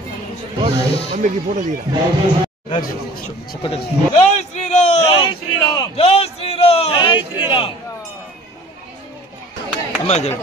Mummy की photo दी जय श्री राम जय श्री राम जय श्री राम जय श्री राम अम्मा जरा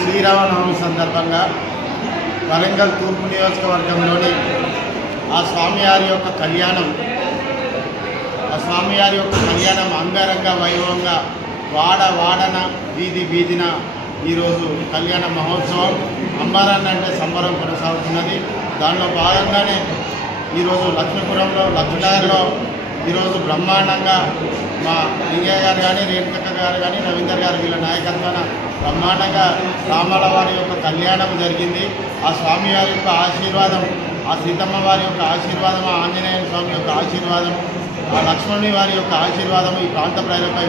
శ్రీరామనవమి సందర్భంగా వరంగల్ తూర్పు నియోజకవర్గంలోని ఆ స్వామివారి యొక్క కళ్యాణం అంగరంగ వైభవంగా వాడన వీధిన ఈరోజు కళ్యాణ మహోత్సవం అంబరాన్ని అంటే సంబరం కొనసాగుతున్నది. దానిలో భాగంగానే ఈరోజు లక్ష్మీపురంలో లక్ష్మీనగర్లో ఈరోజు బ్రహ్మాండంగా మా లింగయ్య గారు కానీ రేణుకక్క గారు కానీ రవీందర్ గారు వీళ్ళ నాయకత్వాన బ్రహ్మాండంగా రామాల వారి యొక్క కళ్యాణం జరిగింది. ఆ స్వామివారి యొక్క ఆశీర్వాదం, ఆ సీతమ్మ వారి యొక్క ఆశీర్వాదం, ఆ ఆంజనేయ స్వామి యొక్క ఆశీర్వాదం, ఆ లక్ష్మణుని వారి యొక్క ఆశీర్వాదం ఈ ప్రాంత ప్రజలపై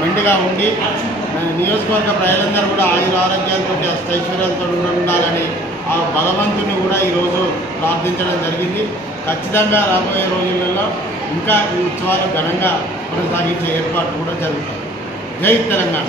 మెండుగా ఉండి నియోజకవర్గ ప్రజలందరూ కూడా ఆరోగ్యాలతో అష్టైశ్వర్యాలతో ఉండాలని ఆ భగవంతుని కూడా ఈరోజు ప్రార్థించడం జరిగింది. ఖచ్చితంగా రాబోయే రోజులలో ఇంకా ఈ ఉత్సవాలు ఘనంగా కొనసాగించే ఏర్పాట్లు కూడా జరుగుతాయి. జై తెలంగాణ.